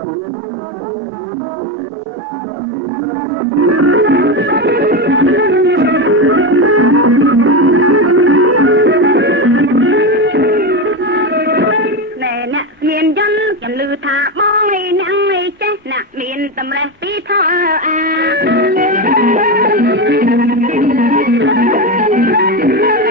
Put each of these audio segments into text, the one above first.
មានយន្តខ្ញុំលឺថាបងឯអ្នកឯចេះណាក់មានតម្រេះពីថោអា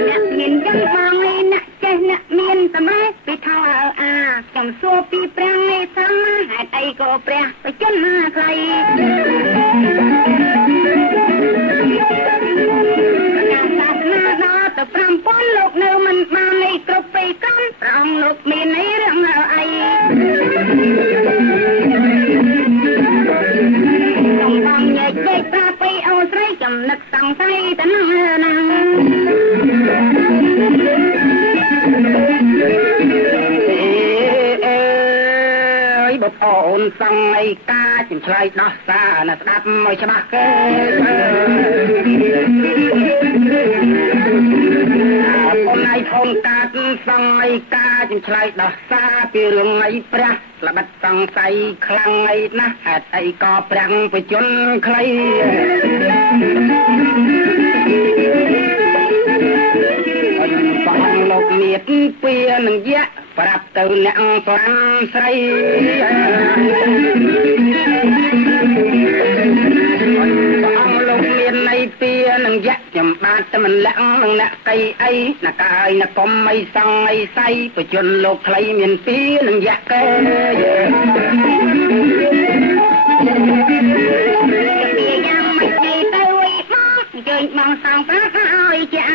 អ្នកមានយន្តបងឯអ្នកចេះណាក់មានតម្រេះពីថោអាខ្ញុំសួរពីព្រះឯថាហេតុអីក៏ព្រះបជនខ្លីទៅ5000លោកនៅមិនបាននៃគ្រប់ពីកំប្រងលោកមានអីរឿងអីខ្ញុំបងញែកចេកប្រាប់ពីអូស្រីចំណឹកសង្ស័យទៅនឹងណាបងអូនសង្អីកាចំឆ្លើយដោះសារណាស្ដាប់មកច្បាស់គេអូនឯងអូនកាត់សង្អីកាចំឆ្លើយដោះសារពីរឿងអីព្រះល្បិតសង្ស័យខ្លាំងអីណាស់ហេតុអីក៏ប្រាំងបជនខ្លីបងលោកមានពីនឹងយៈប្រាប់ទៅអ្នកស្រាំស្រីបងលោកមានន័យពីនឹងយៈខ្ញុំបាទតែមិនលាក់នឹងអ្នកកៃអីណាកាយណាកុំអីសងអីសៃបជនលោកខ្លីមានពីនឹងយៈកែយ៉ាងមិនទៅវិញមកជើញបងសងប្រាឲ្យចា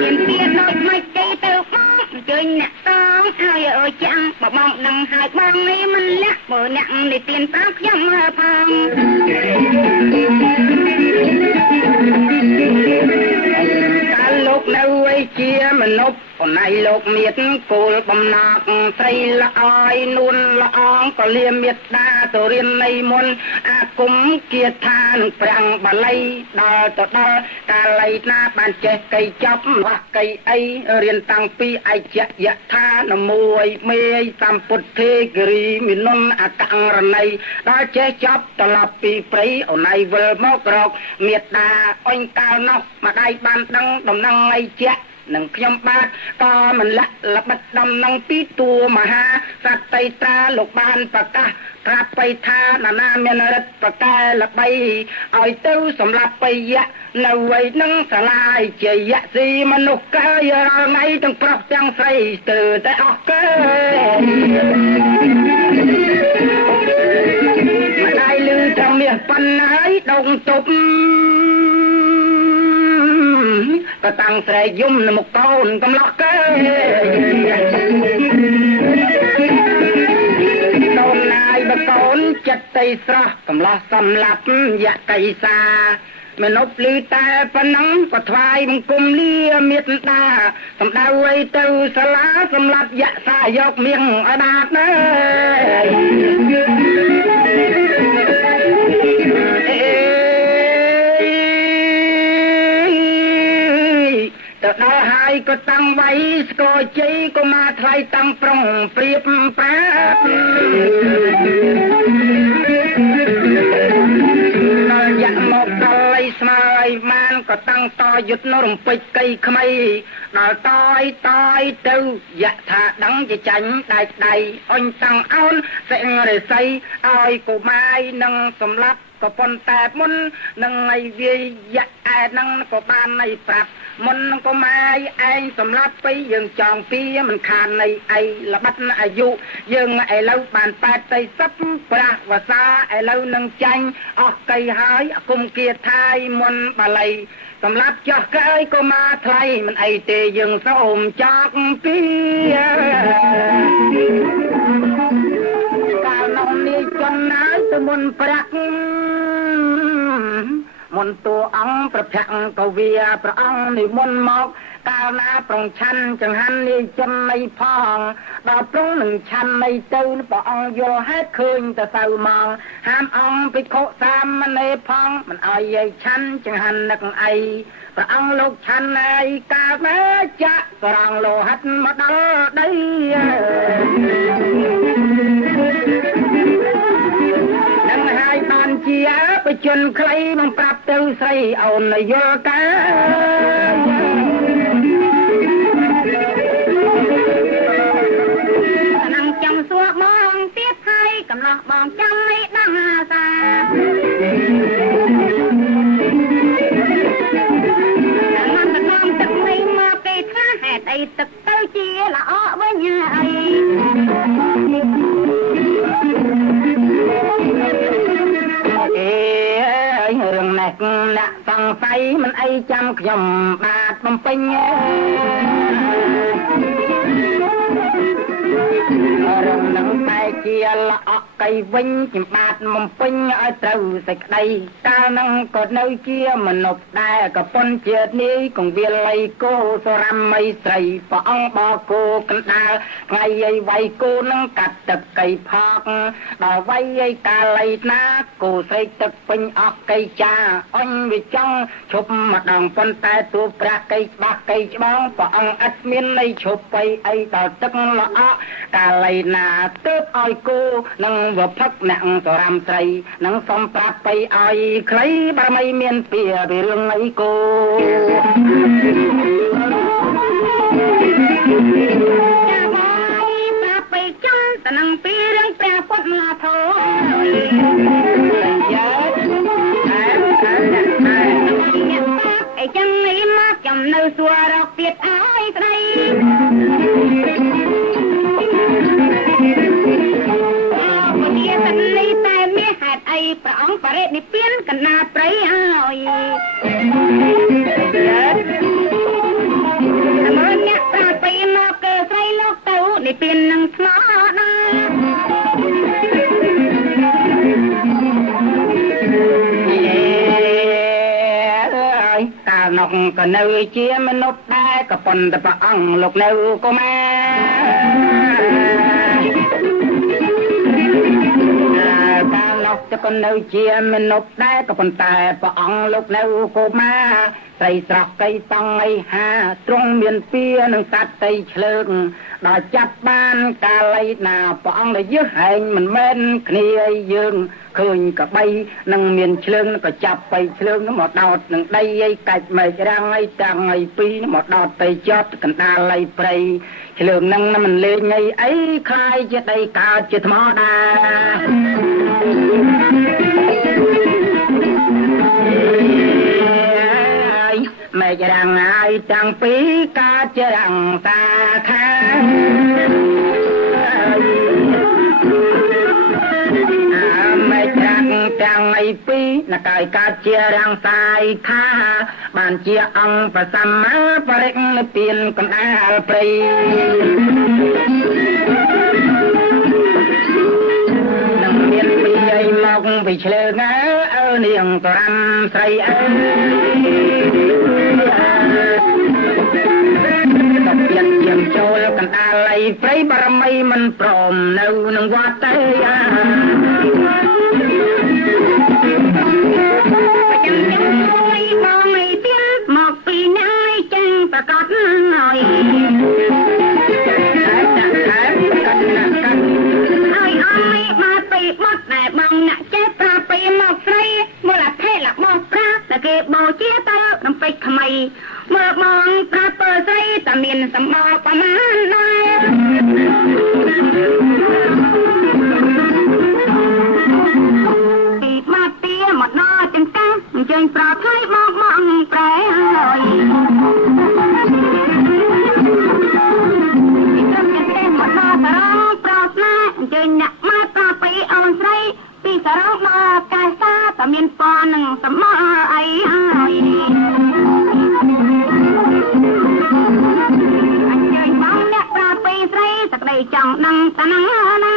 មានពីដូចមិនទៅទៅបងជើញអ្នកសងឲ្យអើចាំបងនឹងហើយបងនេះមិនលាក់បើអ្នកនេះទៀនប្រាប់ខ្ញុំផងកាលលោកនៅឯជាមនុស្សប៉ុន្តែលោកមានគោលបំណងស្រីល្អយនួនល្អងក៏លាមេត្តាទៅរៀននៃមុនអាគមគាថានឹងប្រាំងបាលីដល់ទៅដល់កាលីណាបានចេះកៃចាប់វះកៃអីរៀនតាំងពីអជ្ជយថានមួយមេសម្ពុទ្ធេគិរីមិនុនអករណីដល់ចេះចាប់ត្រឡប់ពីព្រៃអូនឯងវិលមករកមេត្តាអញកាលនោះម្ដាយបានដឹងដំណឹងអីជានឹងខ្ញុំបាទក៏មិនលាក់ល្បិតដំណឹងពីតួមហាសត្យតាលោកបានប្រកាសប្រាប់បៃថាណានាមានរិទ្ធប្រកែល្បីឲ្យទៅសម្រាប់បៃយៈនៅវ័យនឹងសាលាយជាយៈស៊ីមនុស្សកើយរាល់ថ្ងៃទាំងប្រុសទាំងស្រីស្ទើរតែអស់កើម្ដាយលឺថាមាសប៉ុណ្ណាយដងទប់ក៏តាំងស្រែកយំនៅមុខកូនកំឡោះកើដូនណាយបកូនចិត្តទៅស្រស់កំឡោះសំឡាប់យៈកៃសាមនុស្សលឺតែប៉ុណ្ណឹងក៏ថ្វាយបង្គំលាមេត្តាសម្ដៅឲ្យទៅសាលាសម្លាប់យៈសាយកមៀងឲ្យបាត់ណាទៅដល់ហើយក៏តាំងវៃស្គរជ័យក៏មកថ្លៃតាំងប្រុងព្រៀបប្រាប់ដល់យៈមកដល់ឲ្យស្មើឲ្យបានក៏តាំងតយុទ្ធនរំពេចកៃខ្មៃដល់តយទៅយៈថាដឹងជាចាញ់ដៃអញតាំងអោនសិងរិស័យឲ្យកុមារនឹងសម្លាប់ក៏ប៉ុន្តែមុននឹងឲ្យវាយៈឯនឹងក៏បានឲ្យប្រាប់មុននឹងកុមារឯងសម្លាប់ពីយើងចង់ពីមិនខាននៃអីល្បិតអាយុយើងឥឡូវបាន80ប្រាស់វស្សាឥឡូវនឹងចាញ់អស់កៃហើយអគុំគាថាយមុនបាលីសម្រាប់ចោះកែកុមារថ្លៃមិនអីទេយើងសូមចោកពីកាលនោះនេះចំណាយទៅមុនប្រាក់ មុនតួអង្គប្រភ័ក្រក៏វាព្រះអង្គនិមន្តមកកាលណាប្រងឆាន់ចង្ហាន់នាយជននៃផងដល់ប្រងនឹងឆាន់នៃទៅព្រះអង្គយល់ហេតុឃើញទៅសៅមកហាមអង្គភិក្ខុសាមណេរផងមិនអោយយាយឆាន់ចង្ហាន់នឹកអីព្រះអង្គលោកឆាន់ឯកាលណាចាក់ស្រង់លោហិតមកដល់ដីនឹងហើយបានជាបជនខ្លីមកប្រាប់ទៅស្រីអូនយល់កានឹងចាំសួរបងទៀតហើយកំឡោះបងចាំឲ្យដឹងសាមិនទៅតាមទឹកនេះមកពេលខ្លះហេតុអីទឹកទៅជាល្អវិញអីរឿងនេះអ្នកសង្ស័យមិនអីចាំខ្ញុំបាទបំពេញរឿងនឹងតែជាល្អកៃវិញចំបាទបំពេញឲ្យត្រូវសេចក្តីកាលនឹងក៏នៅជាមនុស្សដែរក៏ប៉ុនជាតិនេះគង្វាលលៃគោសរម័យស្រីព្រះអង្គបកគោកណ្ដាលថ្ងៃឲ្យវាយគោនឹងកាត់ទឹកកៃផកដល់វាយឲ្យកាលៃណាគោស្រីទឹកពេញអស់កៃចាអញវាចង់ឈប់ម្ដងប៉ុន្តែទូប្រាស់កៃច្បាស់កៃច្បងព្រះអង្គឥតមានន័យឈប់ទៅអីដល់ទឹកល្អកាលៃណាទើបឲ្យគោនឹងវផឹកអ្នកសរមស្រីនឹងសំប្រាប់ទៅឲ្យខ្លីបើមិនមានពីរឿងអីគោចាមកប្រាប់ទៅចំតនឹងពីរឿងព្រះពុទ្ធមកធោអីចឹងនេះមកចំនៅសួររកទៀតអើយស្រីតែមានហេតុអីព្រះអង្គបរិនិព្វានកណ្ដាលព្រៃហើយមើលអ្នកប្រាពីមកកើស្រីលោកទៅនិព្វាននឹងស្មោណាកាលនោះក៏នៅជាមនុស្សដែរក៏ប៉ុន្តែព្រះអង្គលោកនៅក៏មកក៏នៅជាមនុស្សដែរក៏ប៉ុន្តែព្រះអង្គលោកនៅកុមារស្រីស្រស់កៃតង់អីហាទ្រង់មានពៀនឹងសត្វតៃឆ្លើងដល់ចាប់បានកាលីណាព្រះអង្គដែលយឺហែងមិនមែនគ្នាយើងឃើញកបីនឹងមានឆ្លើងក៏ចាប់ទៅឆ្លើងនោះមកដោតនឹងដីឲ្យកាច់មេឃរាំងឲ្យតាំងឲ្យពីរមកដោតទៅចត់កណ្ដាលលៃព្រៃឆ្លើងនឹងមិនលេងអីខ្លាយជាដីកើតជាថ្មដែរមេឃរាំងឲ្យតាំងពីកើតជារាំងតាខាមេឃរាំងទាំងឲ្យពីណកាយកើតជារាំងសាយខាបានជាអង្គប្រសម្មាបរិនិព្វានកណ្ដាលព្រៃនឹងមានពីឲ្យមកពីឆ្លើងអើនាងសរមស្រីអើទៀតជាចូលកណ្ដាលលៃព្រៃបរមីមិនព្រមនៅនឹងវត្តទេមកពីណៃចឹងប្រកាសហើយហើយអីមកពីបាត់តែបងអ្នកចេះប្រាប់ពីមកស្រីមើលអធិលមកប្រាប់តែគេបោជាទៅរំពេចថ្មីមើលបងប្រាប់បើស្រីតែមានសម្បោប្រមាណដែរពីបាត់ទៀមកដល់ចង្កាអញ្ចឹងប្រាប់ឲ្យមកប្រែហើយចេញអ្នកមកប្រាប់ពីអូនស្រីពីសារងមកកាយសាតែមានពណ៌នឹងសមអីហើយអញ្ជើញបងអ្នកប្រាប់ពីស្រីសក្តីចង់ដឹងតាណា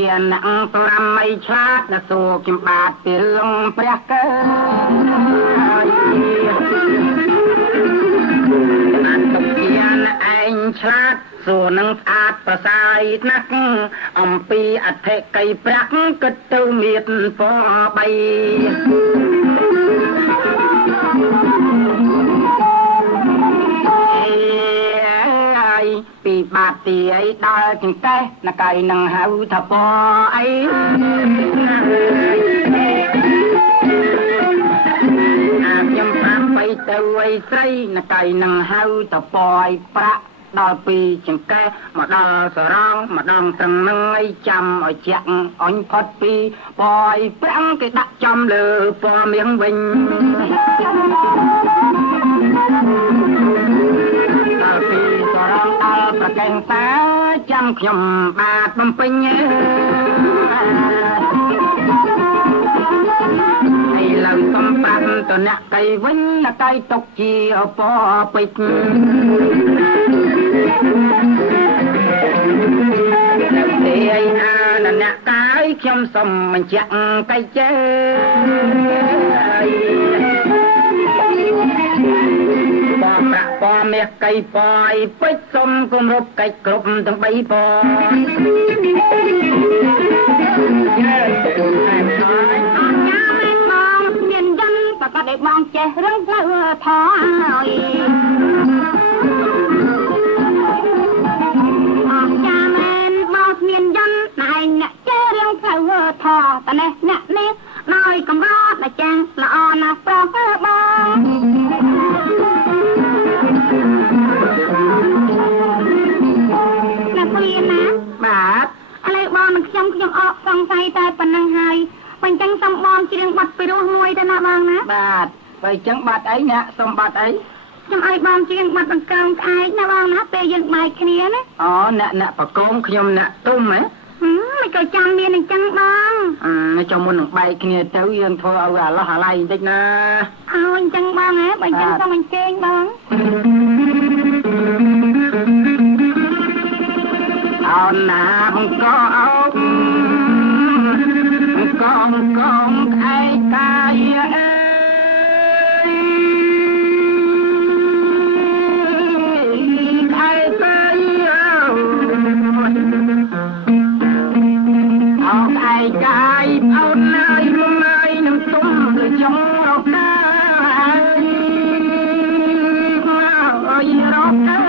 ជាអ្នកប្រមៃឆ្លាតណាសួរគំបាទពីរឿងព្រះកើអានទុកជាអ្នកឯងឆ្លាតសួរនឹងស្អាតប្រសាយណាស់អំពីអធិកៃប្រាក់គិតទៅមានពណ៌3ពីបាតទីអីដល់ចង្កេះណកៃនឹងហៅថាពអីខ្ញុំប្រាប់បីទៅអីស្រីណកៃនឹងហៅថាពអីប្រាក់ដល់ពីចង្កេះមកដល់សរងម្ដងត្រឹងនឹងអីចាំឲ្យជាក់អញផុតពីពអីប្រាំងគេដាក់ចំលើពមៀងវិញដល់ពីសរងដល់ប្រកែងតាចាំខ្ញុំបាទបំពេញហើយឡើងសំប្រាំតអ្នកកៃវិញអ្នកកៃຕົកជាពពេជ្រទីឯណាអ្នកកាយខ្ញុំសុំបញ្ជាក់កៃចេប្រាក់ពណ៌មាសកៃពណ៌អីពេជ្រសុំគម្រប់កិច្ចគ្រប់ទាំង3ពណ៌មានយន្តប្រកាសឲ្យបងចេះរឿងផ្លូវថយចាំមែនបងមានយន្តណែអ្នកចេះរឿងផ្លូវថតនេះអ្នកនេះណយកំរត់តែចាំងល្អណាស់ប្រុសបងបាទឥឡូវបងនឹងខ្ញុំអកសង្ស័យតែប៉ុណ្្នឹងហើយបើអញ្ចឹងសុំបងច្រៀងបទពីរោះមួយទៅណាបងណាបាទបើអញ្ចឹងបាត់អីអ្នកសុំបាត់អីខ្ញុំឲ្យបងច្រៀងបទបង្កើងក្អែកណាបងណាពេលយើងបែកគ្នាណាអូអ្នកបកងខ្ញុំអ្នកទុំហ៎មិនក៏ចាំមានអញ្ចឹងបងចាំមុននឹងបែកគ្នាទៅយើងធ្វើឲ្យអាឡោះអាឡៃបន្តិចណាអើអញ្ចឹងបងហ៎បើអញ្ចឹងសុំអញ្ជើញបងអោណាបង្កអោកងខៃកាយអើយខៃកាយអោខៃកាយអូនអើយមកហើយនឹងទុំលើចង់រកកាយមកអើយរកកា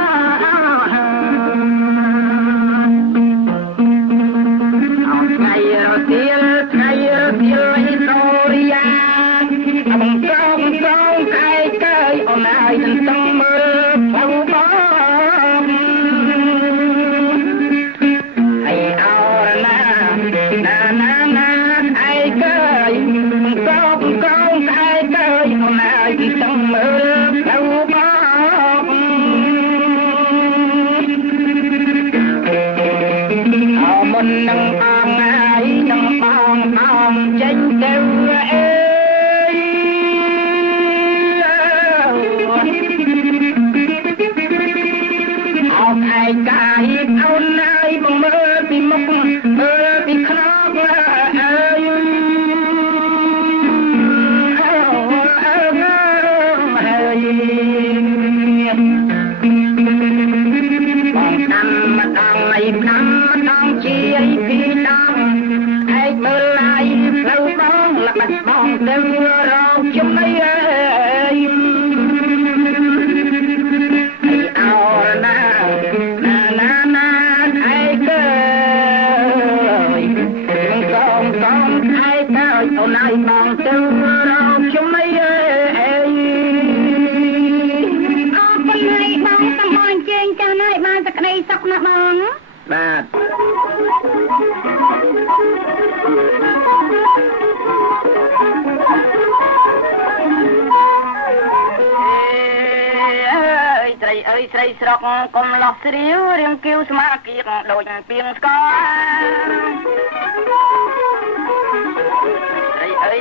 ស្រីស្រុកកុំលោះស្រាវរៀងគៀវស្មាគៀកដូចពីងស្គរ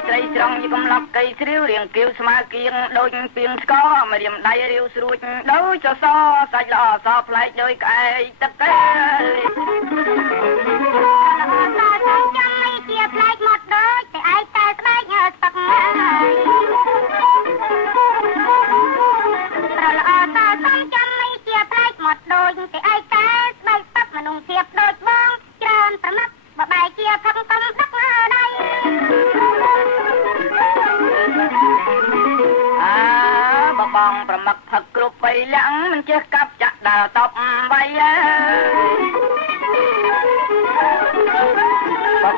ស្រីស្រង់យីកំឡប់កៃស្រាវរៀងគៀវស្មាគៀងដូចពីងស្គរមករៀមដៃរាវស្រួចដូចសសសាច់ល្អសផ្លែកដូចក្អែកទឹកទេ ទឹកប្រល្អតសំចាំមិនជាផ្លែកមកដូចតែឯកែស្បែកទឹកមនុស្សធៀបដូចបងច្រើនប្រមាត់បបែកជាផឹកកំដឹកដៃបងប្រមឹកផឹកគ្រប់បីលាំងមិនចេះកាប់ចាក់ដល់តបបី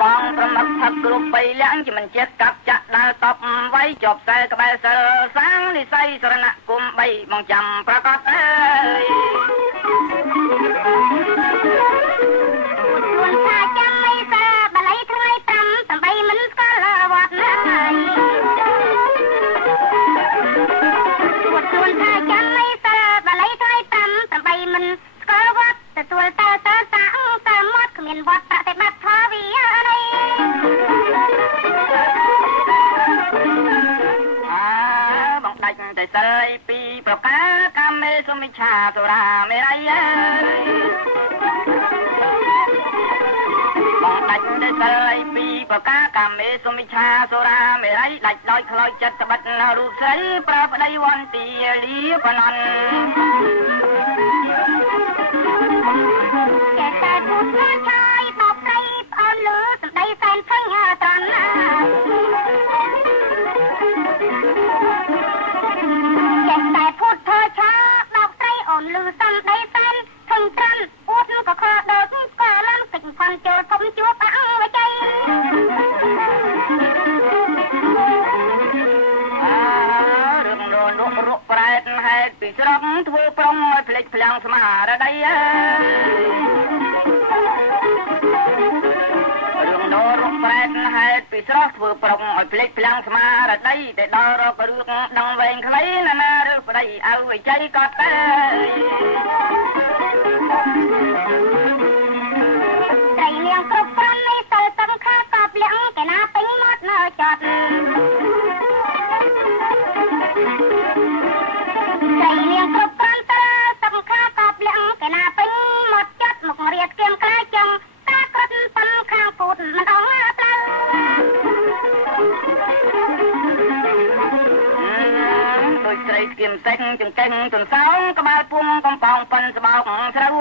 បងប្រមឹកផឹកគ្រប់បីលាំងជាមិនចេះកាប់ចាក់ដល់តបបីជាប់ខ្សែក្បែរសិលសាំងនិស័យសរណគុំបីបងចាំប្រកាសអើយខ្លួនថាចាំមិនសាបល័យថ្ងៃ5ដើម្បីមិនស្គាល់វត្តណាខ្លួនថាចាំមិនសាបល័យថ្ងៃ5ដើម្បីមិនស្គាល់វត្តទទួលតើសាងតាមមាត់គ្មានវត្តប្រតិបត្តិថាវាអីបងដាច់តែសិលពីប្រការកាមេសុមិច្ឆាសុរាមេរ័យបងដាច់តែសិលពីប្រការកាមេសុមិច្ឆាសុរាមេរ័យដាច់ដោយខ្លោចចិត្តស្បិតរូបស្រីប្រប្តីវន្ទាលីបណនតែពុទ្ធឆាយបបព្រៃប្អូនលឺសម្ដីសែនភញត្រង់ណាតែពុទ្ធឆាបបព្រៃអូនលឺសម្ដីសែនភញត្រង់អួតក៏ខដូចក៏ឡើងពេញផនចូលធំជួបអង្វជ័យរឿងនោនរកប្រែតហេតុពីស្រុកធ្វើប្រុងឲ្យភ្លេចភ្លាំងស្មារតីរឿងនោនរកប្រែតហេតុពីស្រុកធ្វើប្រុងឲ្យភ្លេចភ្លាំងស្មារតីតែដល់រករឿងដឹងវែងខ្លីណានាឬប្តីឲ្យវិជ័យក៏តែត្រីនាងគ្រប់គ្រាន់នៃសិលសំខាកប់លៀងគេណាពេញមកនៅចត់ត្រីនាងគ្រប់គ្រាន់តើសំខាកប់លៀងគេណាពេញមកចត់មករៀបគៀមខ្លាចចឹងតាគាត់ប៉ុនខាងពូតមិនអស់ផ្លូវដូចត្រីគៀមសេងចង្កេងទន្សោងក្បាលពុំកំប៉ោងប៉ុនស្បោកស្រូវ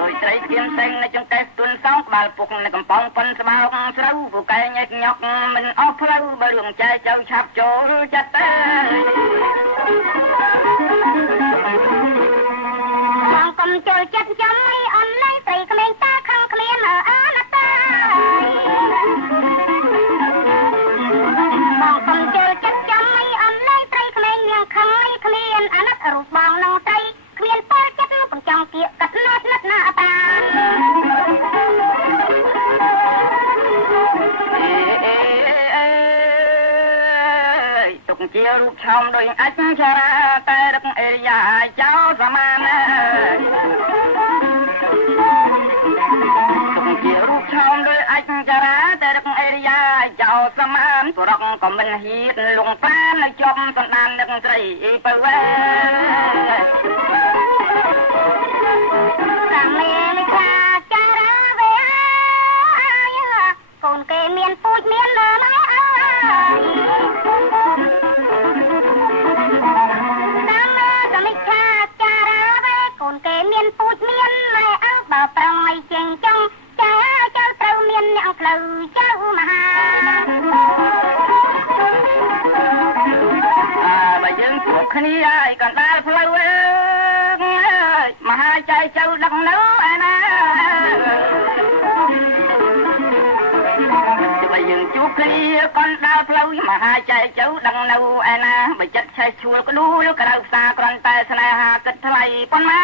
ដោយត្រីគៀមសេងនៅចង្កេះទន្សោងក្បាលពុកនៅកំប៉ោងប៉ុនស្បោកស្រូវពូកែញ៉ែកញ៉ុកមិនអស់ផ្លូវបើរឿងចែកចៅឆាប់ចូលចិត្តទេបងកុំចូលចិត្តចាំឲ្យអន់ឡើយត្រីក្មេងតាខាងគ្មានអណត្តាបងកុំចូលចិត្តចាំឲ្យអន់ឡើយត្រីក្មេងនាងខំឲ្យគ្មានអណត្តរូបបងនឹងត្រីគ្មានពលចិត្តបង្ចង់គៀកកាត់ណាត់ណាតាទុកជារូបឆោមដោយអច្ឆរាតែរកអេយ៉ាចោសមានទុកជារូបឆោមដោយអច្ឆរាតែរកអេយ៉ាចោសមានប្រកក៏មិនហ៊ានលងប្រាននៅចំសណ្ដាននឹងស្រីបើវ៉ែតាមមេខាចារាវេកូនគេមានពូជមានលើណាគេមានពូជមានម៉ែអើបើប្រងឲ្យចេញចង់ចាចៅត្រូវមានអ្នកផ្លូវចៅមហាបើយើងជួបគ្នាឲ្យកណ្ដាលផ្លូវមហាចៅចៅដឹកនៅឯណាបើយើងជួបគ្នាកណ្ដាលផ្លូវមហាចៅចៅដឹកនៅឯណាបើចិត្តឆេះឈួលក្ដួលក្រៅផ្សារគ្រាន់តែស្នេហាគិតថ្លៃប៉ុន្មា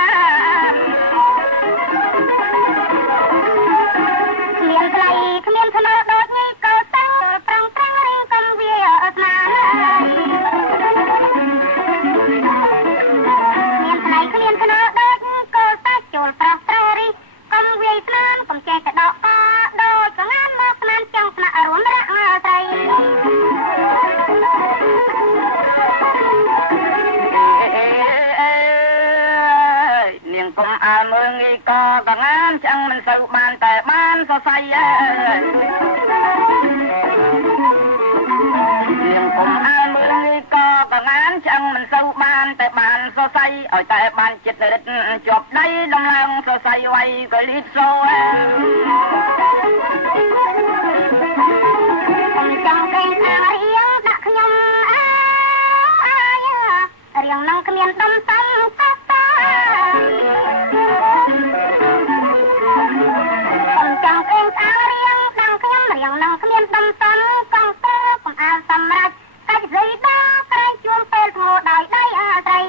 នមានថ្លៃគ្មានថ្នូរដូចនេះក៏តាំងប្រងប្រងរៀងកំវាអស្នាមានថ្លៃគ្មានថ្នូរដូចក៏តាំងចូលប្រងប្រងរីកំវាស្នាកុំចេះតែដកតាដូចកងានមកស្នាចង់ស្នាក់រួមរកស្រីនាងកុំអើមើង ថ្ងៃយើងកុំអើមើលនេះក៏កងានចឹងមិនសូវបានតែបានសរសៃឲ្យតែបានចិត្តរិទ្ធជាប់ដៃដំឡើងសរសៃໄວក៏លីតសូចង់គេថារៀងដាក់ខ្ញុំរៀងនឹងគ្មានដំតាំតតាចង់គេថារៀងដល់ខ្ញុំរៀងនឹងគ្មានដំតាំកងទៅកុំអាលសម្រាប់កាច់ស្រីដល់ក្រែងជួមពេលធ្ងោដោយដៃអាស្រី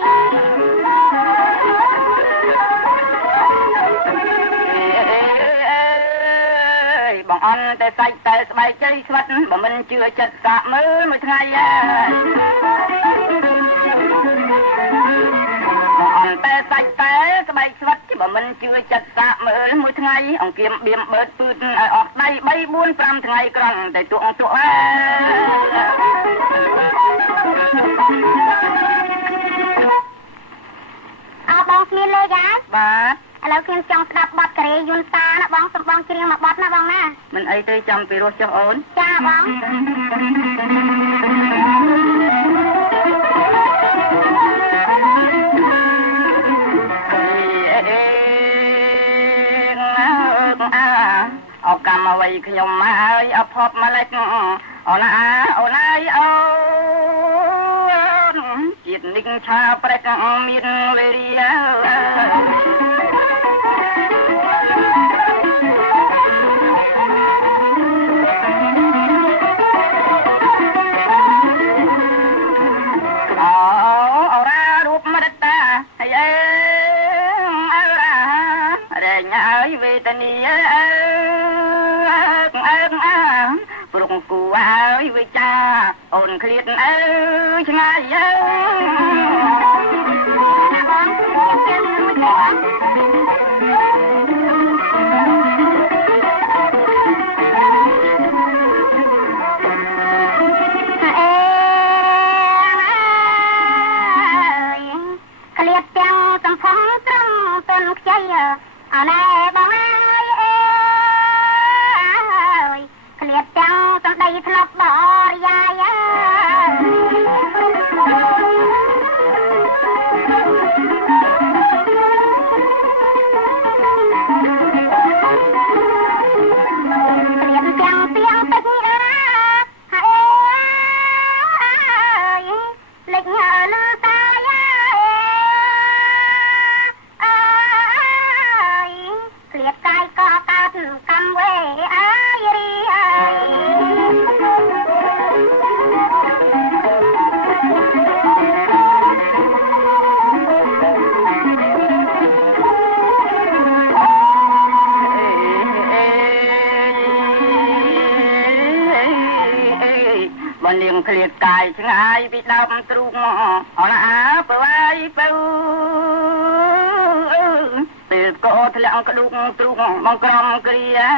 បងអន់តែសាច់តែស្បែកជ័យស្វិតបើមិនជឿចិត្តសាកមើលមួយថ្ងៃបងអន់តែសាច់តែស្បែកស្វិតបើមិនជឿចិត្តសាកមើលមួយថ្ងៃអង្គៀមបៀមបឺតពឺតឲ្យអស់ដៃ3 4 5ថ្ងៃក្រន់តែទួងទួបងស្មានលេខហើយបាទឥឡូវខ្ញុំចង់ស្ដាប់បទកេរយន្តសាណាបងសំបងច្រៀងមួយបទណាបងណាមិនអីទេចាំពីរោះចុះអូនចាបងអោកម្មអ្វីខ្ញុំមកហើយអភពម្លេចអូនអូនអើយអូនជាតិនិកឆាប្រេកមានវេរាអូរ៉ារូបមរតាហើយអើរែងហើយវេទនីព្រោះគូហើយវិចាអូនឃ្លាតអើឆ្ងាយបងចាំមួយបងឃ្លាតទាំងសំផងត្រង់តនខ្ចីអណែបងឃ្លាតទាំងសំដីធ្លាប់បរិយាយនាងឃ្លាតកាយឆ្ងាយពីដើមទ្រូងអរណាបើវាយទៅពេលក៏ធ្លាក់ក្ដុកទ្រូងមកក្រំគ្រា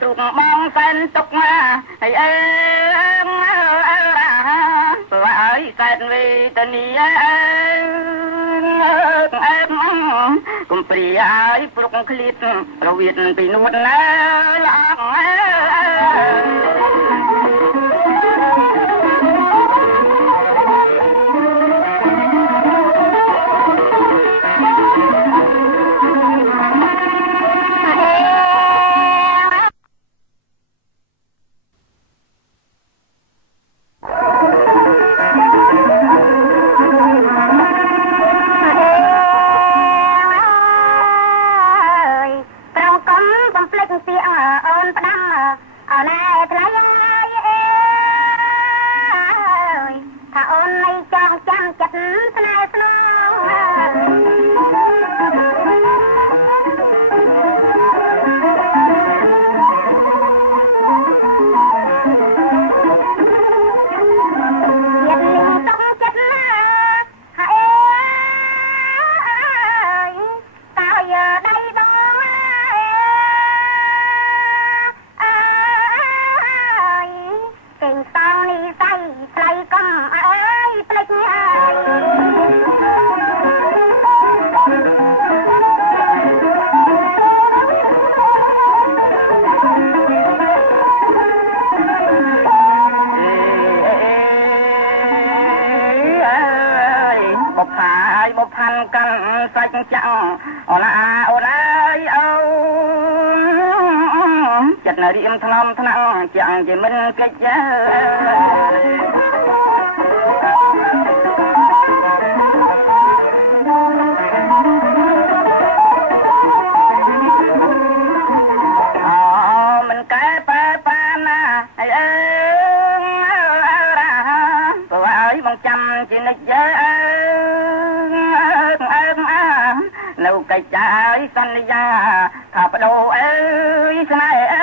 ទ្រូងបងសែនទុកហើយអើបើឲ្យសែនវេទនីកុំព្រាយព្រុកឃ្លាតរវៀតពីនួតណាល្អ លិចអើយមកផាយមកផាន់កាន់សាច់ចាំងអូនអាអូនអើយអូចិត្តនៅរៀមថ្នមថ្នាំងចាំងជាមិនកិច្ចមិនកែបែបាណាអីអើព្រោះឲ្យបងចាំជានិច្ចនៅកិច្ចហើយសន្យាថាបដូរអើយស្នេហ៍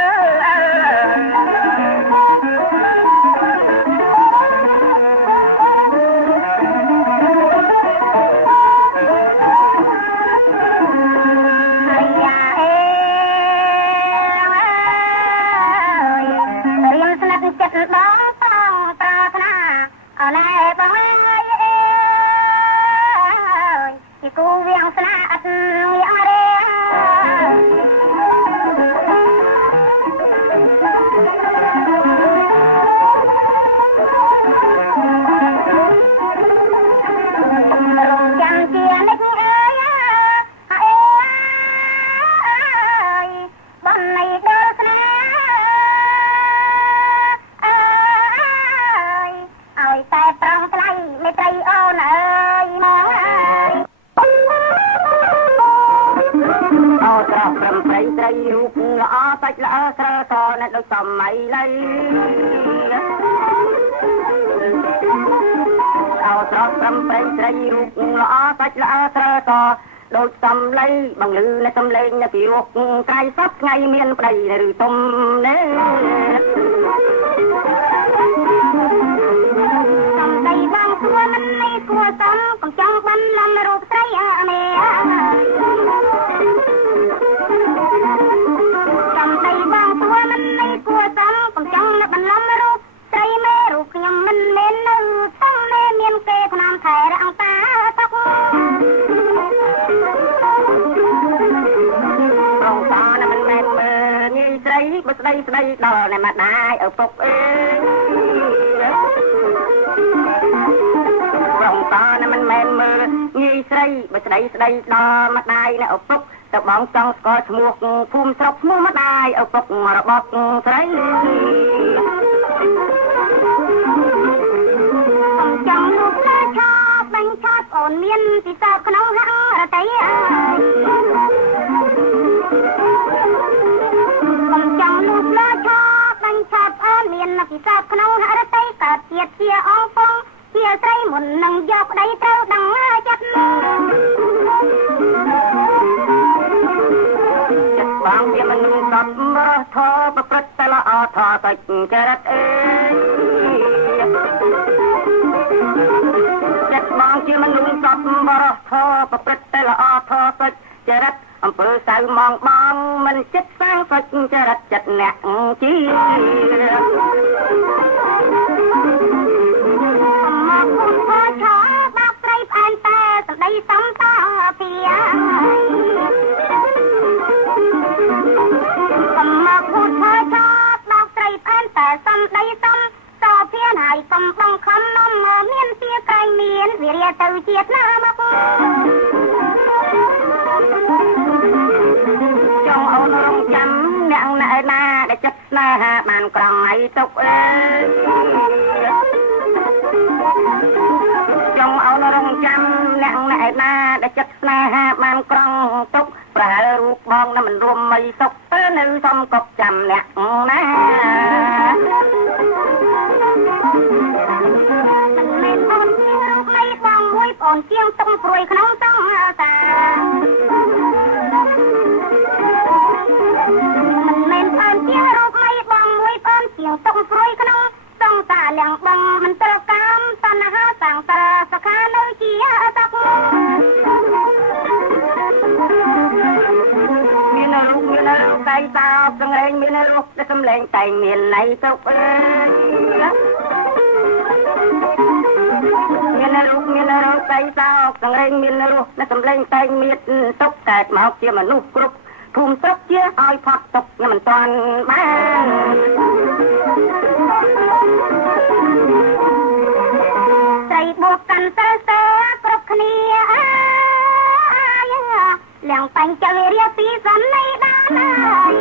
ដូចសំឡេងបងលឺនៅសំឡេងនៅពីរកកាយសពថ្ងៃមានប្តីឬទុំនេះសំដីបងគួរមិននៃគួរសំកំចង់បានលំរូបស្រីអាមេសំដីបងគួរមិននៃគួរសំកំចង់បានលំរូបស្រីមេរូបខ្ញុំមិនមែននៅសំមេមានគេថ្នាំថែរអង្តាតុកបើស្ដីស្ដីដល់តែម្ដាយឪពុកអើយរងតើមិនមែនមើលងាយស្រីបើស្ដីស្ដីដល់ម្ដាយនៅឪពុកទៅបងចង់ស្គាល់ឈ្មោះភូមិស្រុកឈ្មោះម្ដាយឪពុករបស់ស្រីចង់លោកផ្លែឆោបាញ់ឆោអូនមានពិសោធន៍ក្នុងហាងរតីអើយចង់លូកលើឆោបាញ់ឆោអូនមានពិសោធន៍ក្នុងហរតីកើតជាតិជាអងពងជាស្រីមុននឹងយកប្តីត្រូវដឹងចិត្តបងជាមនុស្សសត្វរស់ធម៌ប្រព្រឹត្តតែល្អធម៌តែចរិតអើយចិត្តបងជាមនុស្សសត្វរស់ធម៌ប្រព្រឹត្តតែល្អធម៌តែចរិតអំពើសៅมองបងមិនចិត្តសាងសុចចរិតចិត្តអ្នកជាមកគុំធ្វើឆោបាក់ស្រីផ្អែនតែសម្ដីសំតាពីមកគុំធ្វើឆោបាក់ស្រីផ្អែនតែសម្ដីសំតភៀនហើយសំបងខំនំមានជាក្រែងមានវិរិយទៅជាតិណាមកចង់អូនរងចាំអ្នកណែណាដែលចិត្តស្នេហាបានក្រងឲ្យទុកអើយចង់អូនរងចាំអ្នកណែណាដែលចិត្តស្នេហាបានក្រងទុកប្រហែលរូបបងនឹងមិនរួមមិនសុខទៅនៅសំកប់ចាំអ្នកណាមិនមែនអូនជារូបនៃបងមួយបងជាងតុងព្រួយក្នុងសង្សារជារូបនៃបងមួយបងជាងតុងព្រួយក្នុងសង្សារលៀងបងមិនត្រូវកម្មតណ្ហាសាងសារសុខានៅជាតកមានរូបមានតែសោកសង្រេងមានរូបដែលសំឡេងតែមានន័យទុកអើយ មានរូបមានរោស្អីសោកសង្រេងមានរស់និងសម្លេងតែងមានទុកតែមកជាមនុស្សគ្រប់ភូមិស្រុកជាឲ្យផុតទុកខ្ញុំមិនទាន់បានស្រីបួកកាន់ទៅទៅគ្រប់គ្នាលៀងបាញ់ចលរាពីសំណៃបានហើយ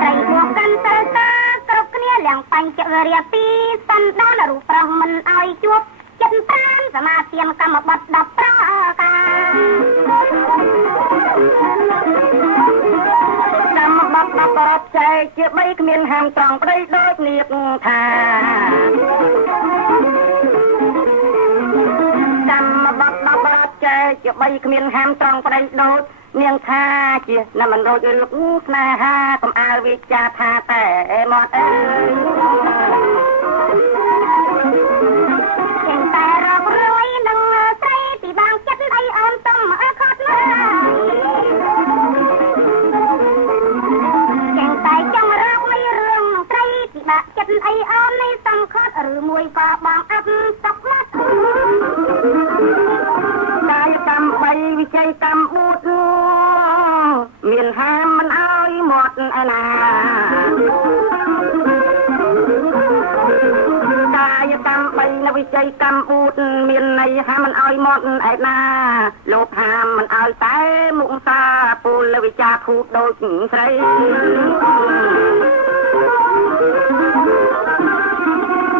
ស្រីបួកកាន់ទៅទៅគ្រប់គ្នាលៀងបាញ់ចលរាពីសំដានរូបប្រុសមិនឲ្យជួបចិត្តតាមសមាធិកម្មបត់10ប្រការកម្មបត់10ប្រចែកជា3គ្មានហាមត្រង់ប្តីដូចនាគថាកម្មបត់10ប្រចែកជា3គ្មានហាមត្រង់ប្តីដូចនាងថាជាណាមិនដូចលោកស្នេហាកុំអាលវិចាថាតែមកអើយតែរករួយនឹងស្រីពីបាងចិត្តអីអូនតំអើខត់ណាចឹងតែចង់រកមួយរឿងស្រីពីបាក់ចិត្តអីអូននេះសំខត់ឬមួយក៏បងអត់ស្បមកកាយកម្ម3វិជ័យកម្ម4មានហាមមិនអើយមាត់ឯណាកាយកម្ម3នៅវិជ័យកម្ម4មានន័យហាមមិនអើយមាត់ឯណាលោកហាមមិនអើយតែមុខសាពូលវិចាភូតដូចស្រី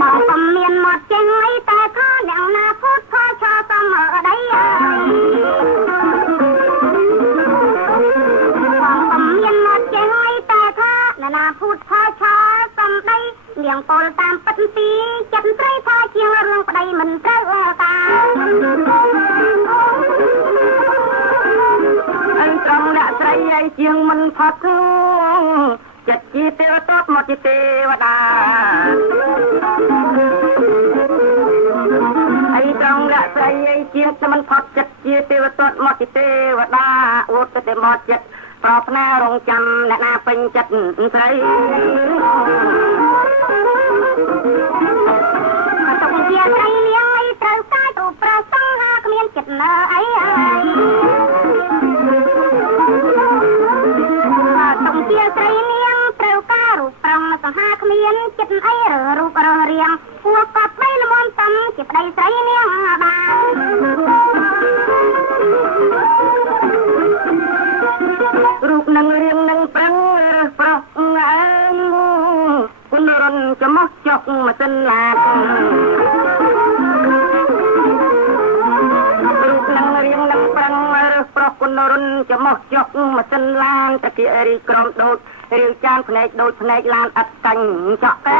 បងកំមានមាត់ចេញអីតែថាអ្នកណាភូតផឆោសំអដីណាភូតផឆាសំដីលៀងពលតាមពិតទីចិត្តស្រីថាជារឿងប្តីមិនត្រូវតាអញត្រង់អ្នកស្រីឲ្យជាងមិនផុតចិត្តជាទេវតាមកជាទេវតាអញត្រង់អ្នកស្រីឲ្យជាងមិនផុតចិត្តជាទេវតាមកជាទេវតាអួតតែមកចិត្តប្រផ្នារងចាំអ្នកណាពេញចិត្តស្រីតុកជាស្រីលៀងអីត្រូវកាយរូបប្រសង្ហាគ្មានចិត្តនៅអីតុកជាស្រីលៀងត្រូវការរូបប្រងសង្ហាគ្មានចិត្តអីរូបរស់រៀងពួកកប់បីល្មមតំជាប្តីស្រីលៀងបានរូបនឹងរៀងនឹងប្រឹងប្រុសអើគុណរនចំោះចុកម៉ាស៊ីនឡានរូបនឹងរៀងនឹងប្រឹងប្រុសគុណរនចំោះចុកម៉ាស៊ីនឡានតាគៀរីក្រមដូចរាវចានភ្នែកដូចភ្នែកឡានអត់តាញ់ចក់ទេ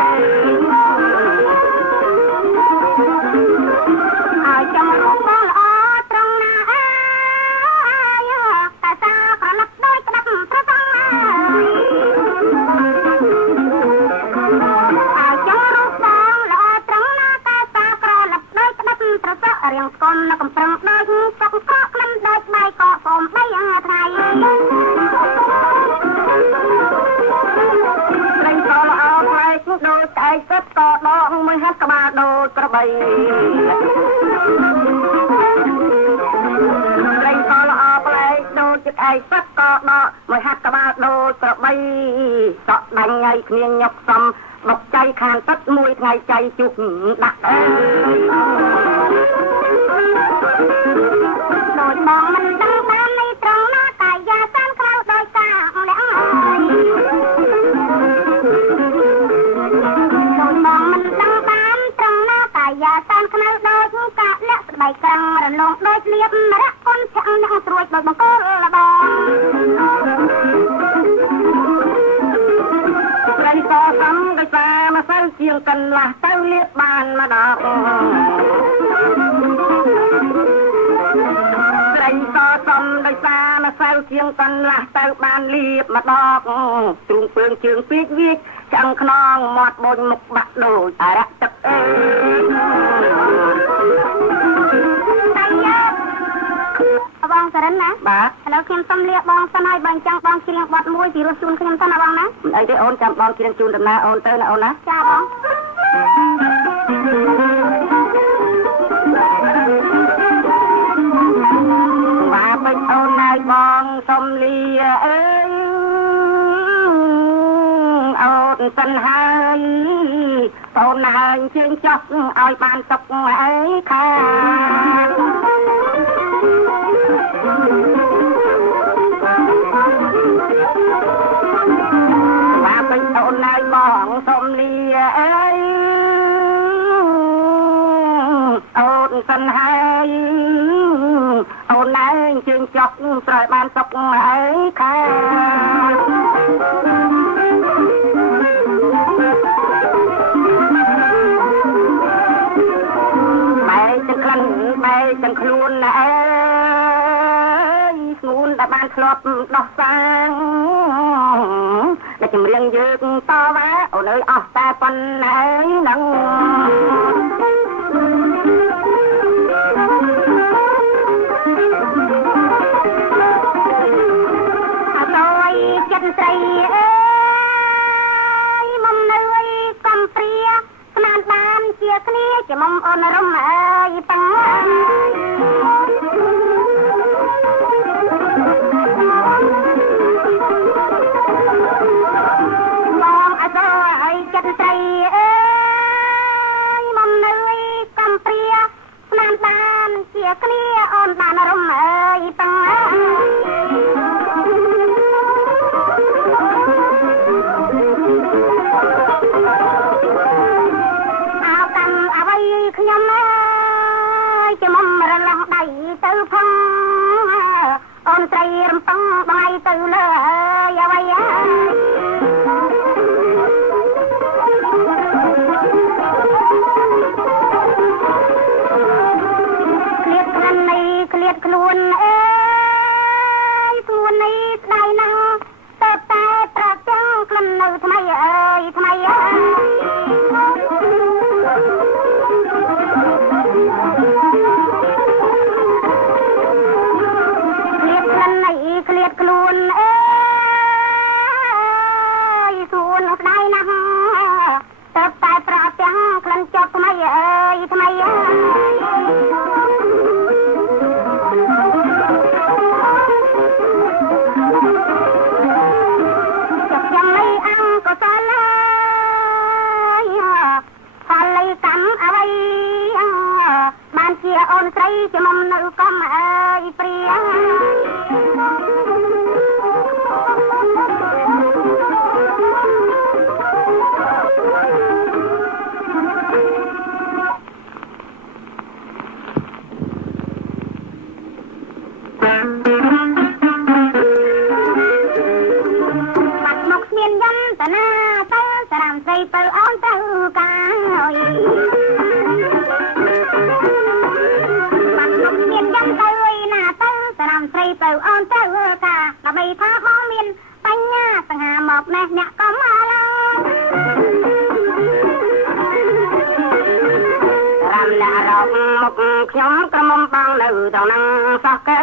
ឲ្យចាំរូបបងល្អត្រង់ណាអើយតែសាប្រឡឹកដូចក្តាប់ប្រសងឲ្យចាំរូបបងល្អត្រង់ណាតែសាប្រឡឹកដូចក្តាប់ប្រសក់រៀងស្គមនៅកំប្រឹងដូចសក់កក់ក្លិនដូចបាយកកសូម3ថ្ងៃលេងក៏ល្អផ្លែកដូចស្អែកទឹកក៏ដកមួយហាត់ក្បាលដូចក្របីលេងក៏ល្អផ្លែកដូចចិត្តឯកទឹកក៏ដកមួយហាត់ក្បាលដូចក្របីសក់ដាញ់ឲ្យគ្នាញឹកសំបុកចៃខាងទឹកមួយថ្ងៃចៃជុកដាក់ដូចបងមិនដឹងបាននៃត្រង់ណាកាយាសានក្រៅដោយការលាក់ដូចបងមិនដឹងបានត្រង់ណាកាយាសានខ្នៅដោយការលាក់ស្បែកក្រាំងរលងដូចលៀបរៈអនឆាំងអ្នកស្រួយដោយបង្គោលលបងស្រីក៏សំដោយសារមកសិលជាងកន្លះទៅលៀបបានមកដល់ស្រីក៏សំដោយសារមកសិលជាងកន្លះទៅបានលៀបមកដល់ទ្រូងពើងជើងពេកវាឆ្អឹងខ្នងមាត់បូនមុខបាក់ដូចអរៈទឹកអើបងសរិនណាបាទឥឡូវខ្ញុំសុំលាបងសិនហើយបើអញ្ចឹងបងច្រៀងបទមួយពីរសជូនខ្ញុំសិនណាបងណាអីទេអូនចាំបងច្រៀងជូនដំណើរអូនទៅណាអូនណាចាបង សិនហើយអូនហើយជើងចុះឲ្យបានសុខអីខាបាទពេញអូនហើយបងសុំលាអើយអូនសិនហើយអូនហើយជើងចុះត្រូវបានសុខអីខាទាំងខ្លួនអើយស្ងួនដែលបានធ្លាប់ដោះសាងតែចម្រៀងយើងតវ៉ាអូនអើយអស់តែប៉ុណ្ណេះនឹងអត់ឲ្យចិត្តស្រីអើយមុំនៅកំព្រាស្មានបានជាគ្នាជាមុំអូនរំអើយតាំងបងអសអើយចិត្តស្រីអើយមុំនៅកំព្រាស្មានបានជាគ្នាអូនបានរំអើយតាំងខ្ញុំអើយជាមុំរលាស់ដៃទៅផងអូនស្រីរំពឹងបងឯទៅលើអើយអ្វីអើយឃ្លាតខ្លួននេះឃ្លាតខ្លួនអើយខ្លួននេះស្ដាយណាស់ទៅតែប្រចាំក្លិននៅថ្មីអើយថ្មីអើយឃ្លាតខ្លួនអើយសួនស្ដាយណាស់ទៅតែប្រទាំងក្លិនចុះថ្មីអើយថ្មីអើយចាប់យ៉ាងនេះអង្គសលផលលីកម្មអ្វីបានជាអូនស្រីជាមុំនៅកំអើយព្រាទៅអូនទៅកាយបានមកមានយ៉ាងទៅណាទៅស្រាំស្រីទៅអូនទៅកាដើម្បីថាបងមានបញ្ញាសង្ហាមកណេះអ្នកក៏មកឡើយរាំអ្នករកមកខ្ញុំក្រមុំបងនៅត្រង់ហ្នឹងសោះកែ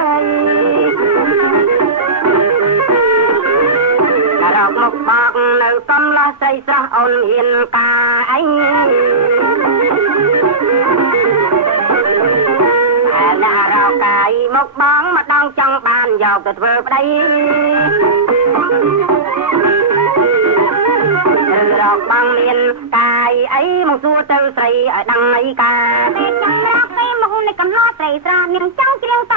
រកមកបកនៅកំឡោះស្រីស្រស់អូនមានការអីអ្នករកកាយមកបងម្ដងចង់បានយកទៅធ្វើប្តីរកបងមានកាយអីមកសួរទៅស្រីឲ្យដឹងអីកាពេលចង់រកពេលមកនៃកំឡោះស្រីស្រស់នាងចង់ជ្រៀងត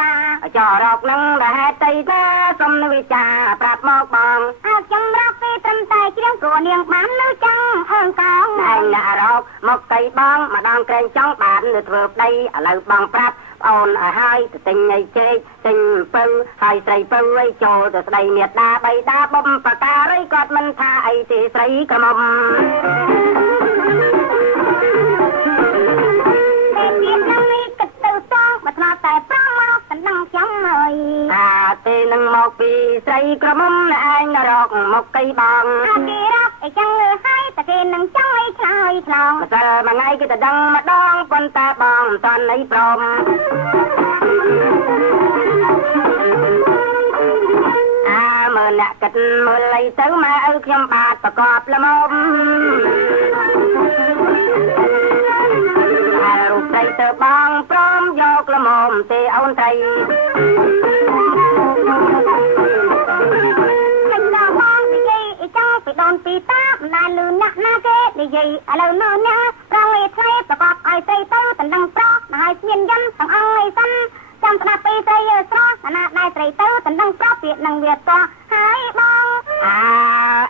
វ៉ាចោរកនឹងដែលហេតុអីទៅសុំនៅវិចាប្រាប់មកបងអើចាំរកពេលត្រឹមតែជ្រៀងព្រោះនាងបាននៅចង់អើងកោងឯងអ្នករកមកកៃបងម្ដងក្រែងចង់បានទៅធ្វើប្តីឥឡូវបងប្រាប់អូនឲ្យហើយទៅទិញអីជែកទិញពៅហើយស្រីពៅអីចូលទៅស្ដីមេដាបៃតាបំបការីគាត់មិនថាអីទេស្រីក្រមុំពេលទៀតនឹងនេះគិតទៅសងបើថ្នាតែប្រងមកកណ្ដឹងចាំហើយទេនឹងមកពីស្រីក្រមុំឯងរកមកកៃបងគេរកអីចឹងហើយតែគេនឹងចង់អីឆ្លើយឆ្លងម្សិលមួយថ្ងៃគេទៅដឹងម្ដងប៉ុន្តែបងមិនតាន់អីព្រមមើលអ្នកគិតមើលអីទៅម៉ែឪខ្ញុំបាទប្រកបល្មមហើយរូបស្រីទៅបងព្រមយកល្មមទេអូនស្រីមិនដល់បងពីគេអីចង់ពីដ នពីតាមិនដែលលឺអ្នកណាគេនិយាយឥឡូវលឺអ្នកប្រងឯថ្លៃប្រកបឲ្យស្រីទៅតណ្ដឹងប្រោះហើយស្មានយន្តទាំងអង្គឯសិនចាំស្ដាប់ពីស្រីស្រស់ណាដែរស្រីទៅតណ្ដឹងប្រោះពាក្យនឹងវាតោះហើយបង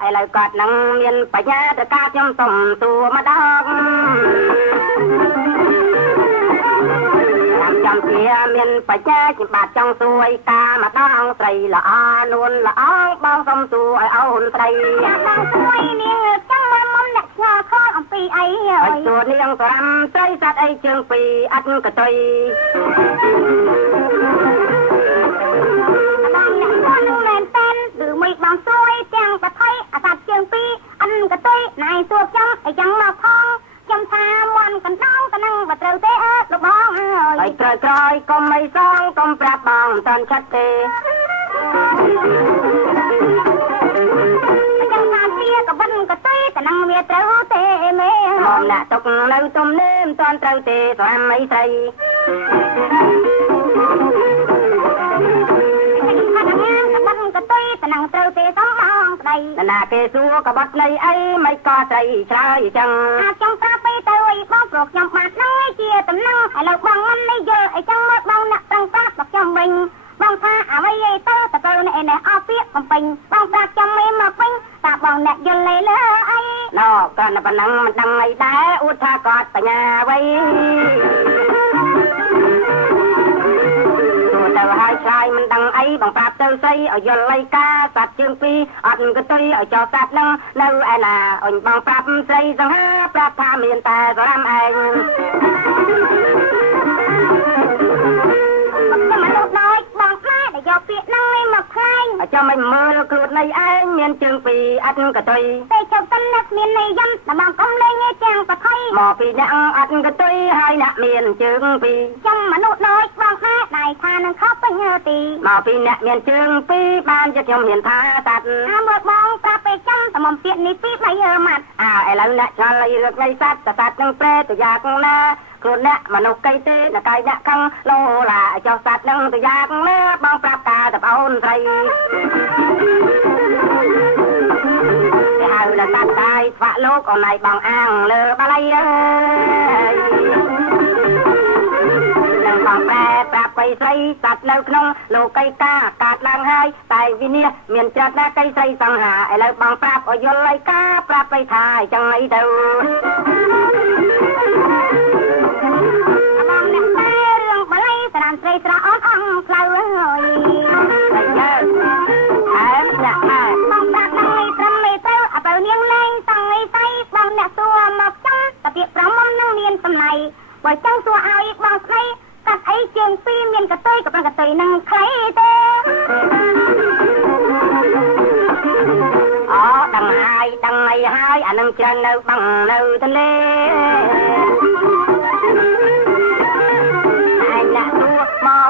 ឥឡូវគាត់នឹងមានបញ្ញាទៅការខ្ញុំសុំសួរម្ដងចាំជាមានបញ្ញាជាបាត់ចង់សួយការម្ដងស្រីល្អនួនល្អបងសុំសួរឲ្យអូនស្រីបងសួយនាងចាំមុំអ្នកឆ្ងល់ខលអំពីអីហើយសួរនាងសរំស្រីសត្វអីជើងពីរអត់កតុយបងអ្នកគាត់នឹងមែនតើឬមួយបងសួយទាំងប្រថុយអាសត្វជើងពីរអិនកតុយណៃសួរចាំអីយ៉ាងមកផងខ្ញុំថាមន់កណ្ដងក៏នឹងបើត្រូវទេអើលោកបងអើយហើយក្រោយក្រោយកុំអីសងកុំប្រាប់បងមិនតាន់ឆាត់ទេចាំថាវាក៏បិណ្ឌក៏ទេក៏នឹងវាត្រូវទេមេមកអ្នកទុកនៅទំនេមមិនតាន់ត្រូវទេស្រាំអីស្រីក៏ទុយតំណងត្រូវទេសំបងស្ដីណាគេសួរក៏បាត់នៃអីមិនក៏ស្រីឆ្លើយចឹងអាចចង់ប្រាប់ទៅអីបងព្រោះខ្ញុំបាត់នឹងជាតំណងឥឡូវបងមិននេះយល់អីចឹងមកបងអ្នកប្រឹងប្រាប់ខ្ញុំវិញបងថាអ្វីឯទៅតើនេះនេះអស់ពាក្យកំពេញបងប្រាប់ខ្ញុំមិនមកវិញតាបងអ្នកយល់លើអីណោគាត់តែប៉ុណ្ណឹងមិនដឹងអីដែរអួតថាគាត់បញ្ញាអ្វីទៅហើយឆ្លើយមិនដឹងអីបងប្រាប់ទៅស្អីឲ្យយល់លៃការសត្វជើងពីរអត់កតុយឲ្យចោលសត្វនឹងនៅឯណាអញបងប្រាប់ស្រីសង្ហាប្រាប់ថាមានតែសរាំឯងមនុស្សដូចបងផ្លែដែលយកពាក្យហ្នឹងមកខ្លាញ់ចាំមិនមើលខ្លួននៃឯងមានជើងពីរអត់កតុយតែជប់tânអ្នកមានន័យយំតែបងកុំលេងឯទាំងប្រថុយមកពីអ្នកអត់កតុយហើយអ្នកមានជើងពីរចាំមនុស្សដូចបងផ្លែដែលថានឹងខុសបញ្ហាទីមកពីអ្នកមានជើងពីរបានជាខ្ញុំមានថាតាត់មកបងប្រាប់ពេលចាំតែមកពាក្យនេះពីរបីម៉ាត់ឥឡូវអ្នកឆ្លៃរឹកនៃសត្វសត្វនឹងប្រែទៅយ៉ាងណាខ្លួនអ្នកមនុស្សកៃទេអ្នកកាយអ្នកខឹងលោឡាចោះសត្វនឹងទៅយ៉ាងណាបងប្រាប់ការទៅអូនស្រីគេហៅថាសត្វកាយស្វាក់លោកអូនឯងបងអាំងលើបាលីអើយនឹងបងប្រែប្រាប់បីស្រីសត្វនៅក្នុងលោកីកាកាត់ឡើងហើយតែវិនិច្ឆ័យមានចាត់ណាកៃស្រីសង្ហាឥឡូវបងប្រាប់ឲ្យយល់លៃកាប្រាប់បីថាអញ្ចឹងអីទៅស្រាំស្រីស្រអត់អងផ្លូវហើយតែយើអើអ្នកបងប្រាប់នឹងត្រឹមមេទៅអបើនាងលេងតង់ឯស្អីបងអ្នកសួរមកចឹងតាពាក្យប្រមុំនឹងមានសម្លៃបើចឹងសួរឲ្យបងស្ដីកាត់អីជើងពីរមានកតុយក៏ប៉ុន្តែកតុយនឹងខ្លីទេអូដឹងហើយដឹងអីហើយអានឹងច្រើននៅបឹងនៅទន្លេ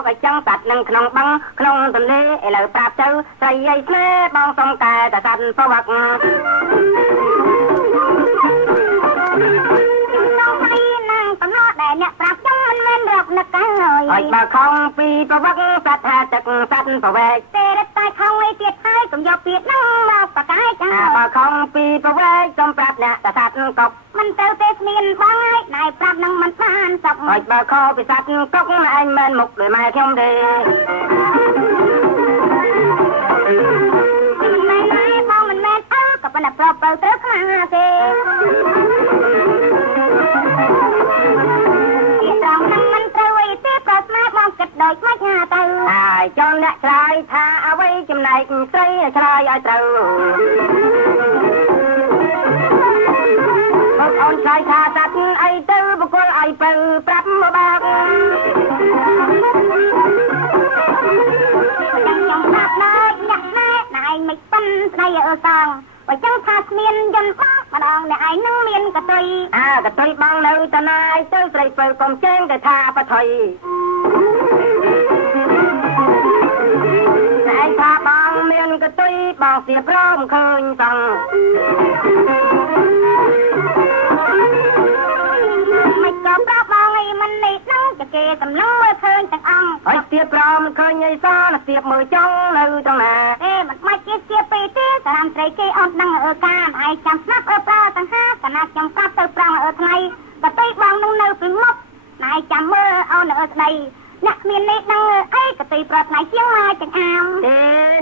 មកឲ្យចឹងសត្វនឹងក្នុងបឹងក្នុងទន្លេឥឡូវប្រាប់ទៅស្រីអីស្នេហ៍បងសុំតែសត្វប្រវត្តិដែលអ្នកប្រាប់ចឹងមិនមែនរកនឹកហើយឲ្យបើខំពីប្រវត្តិសត្វថាទឹកសត្វប្រវែកទេរត់តែខំឲ្យទៀតហើយកុំយកពាក្យហ្នឹងមកបកាយចាបើខំពីប្រវែកសូមប្រាប់អ្នកសត្វកប់មិនទៅទេស្មានបងហើយណៃប្រាប់នឹងមិនបានសុខឲ្យបើខំពីសត្វកប់ឯងមិនមុខដោយម៉ែខ្ញុំទេមិនមែនបងមិនមែនអើក៏ប៉ុន្តែប្រាប់ទៅត្រូវខ្លាំងទេដូចមិនថាទៅហើយចង់អ្នកឆ្លើយថាអ្វីចំណែកស្រីឆ្លើយឲ្យត្រូវបងអូនឆ្លើយថាសត្វអីទៅបកលឲ្យទៅប្រាប់មកបាក់ខ្ញុំប្រាប់ដល់អ្នកណែឯងមិនប៉ិនស្ដីអើសងបើចឹងថាស្មានយន្តម្ដងអ្នកឯងនឹងមានកតុយកតុយបងនៅតណាយទៅស្រីពៅកុំជើងទៅថាបថុយឯងថាបងមានកតុយបងសៀព្រមឃើញសងមិនក៏ប្រាប់បងអីមិន មាននេះនឹងចគេសម្លឹងមើលឃើញទាំងអង្គហើយស្ទាបប្រមឃើញញីសណាស្ទាបមើលចង់នៅត្រង់ណាទេមិនបាច់ជាស្ទាបពីទេតារាមស្រីគេអត់ដឹងអើការហើយចាំស្នាប់អើប្រើទាំងហាកណាត់ខ្ញុំកាត់ទៅប្រាំងអើថ្ងៃបើទីបងនឹងនៅពីមុខណៃចាំមើលអូនអើស្ដីអ្នកគ្មាននេះដឹងអីក៏ទីប្រត់ណៃជាងមកទាំងអាមទេ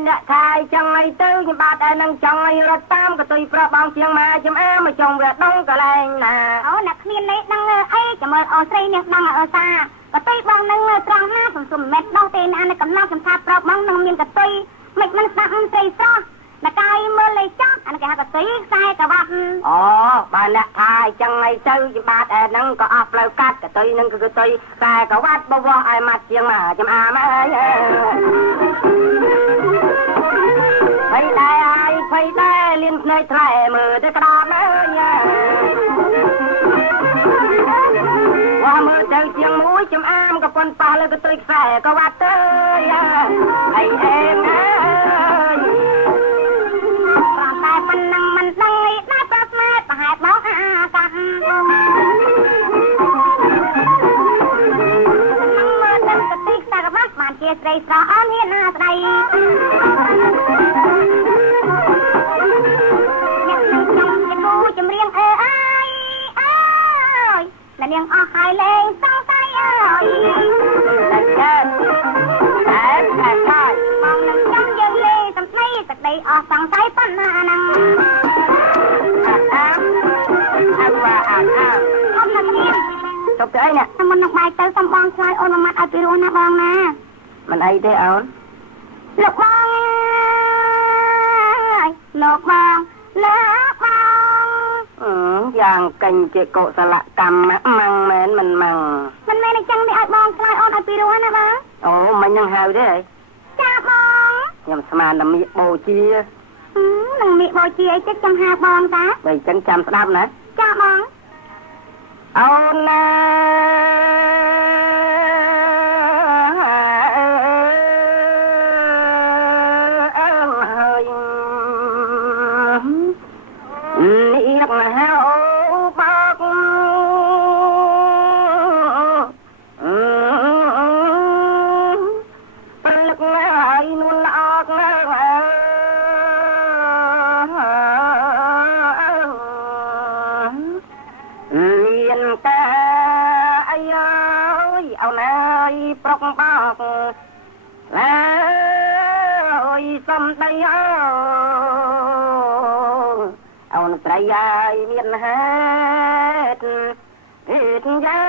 អ្នកថាយចឹងអីទៅខ្ញុំបាទតែនឹងចង់ឲ្យរត់តាមក៏ទីប្រត់បងជាងមកចំអាមកចង់វាដងកន្លែងណាអូអ្នកគ្មាននេះដឹងអីចាំមើលអូនស្រីនេះដឹងអើសាក៏ទីបងនឹងត្រង់ណាសុំមិនដោះទេណានៅកំណត់សំថាប្រត់បងនឹងមានកតុយមិនមិនស្ដាប់ស្រីស្រស់អ្នកកាយមើលលេចអានេះគេហៅកតុយខ្សែក្បាត់អូបើអ្នកថាយចឹងអីទៅខ្ញុំបាទតែនឹងក៏អស់ផ្លូវកាត់កតុយនឹងគឺកតុយខ្សែក្បាត់បវោះឲ្យម៉ាត់ជាងមកចំអាមអើយភ័យដែរហើយភ័យដែរលៀនភ្នែកថ្លែមើលទៅក្តាប់អើយវ៉ាមើលទៅជាងមួយចំអាមក៏ប៉ុនប៉ះលើកតុយខ្សែក្បាត់ទៅអីអេមអើយតែមិនដឹងមិនដឹងនេះណាប្រស្មាតប្រហែលបងអាកាត់មើលទៅកតិកតាកបាត់បានជាស្រីស្រស់អនហ៊ានណាស្ដីអ្នកនឹងខ្ញុំជាគូចម្រៀងអើអើយអ្នកនាងអស់ហើយលេងសង្ស័យអើយតែចាំតែបងនឹងចង់យើងលេងសំដីទឹកដីអស់សង្ស័យប៉ុណ្ណាហ្នឹងចុកទៅអីនេះមុននឹងបាយទៅសុំបងឆ្លើយអូនមួយម៉ាត់ឲ្យពីរស់ណាបងណាមិនអីទេអូនលោកបងលោកបងលោកបងយ៉ាងកិញជាកុសលកម្មម៉ាំងមែនមិនម៉ាំងមិនមែនអញ្ចឹងនេះឲ្យបងឆ្លើយអូនឲ្យពីរស់ណាបងអូមិននឹងហៅទេចាបងខ្ញុំស្មានតែមៀកបូជានឹងមៀកបូជាអីចិត្តចាំហៅបងតាបើអញ្ចឹងចាំស្ដាប់ណាចាបងអូនណានេះមកហៅបោកពលឹកណាហើយនួនល្អកណាប្រុកបោកឡើយសំដីអូនស្រីហើយមានហេតុហេតុយ៉ា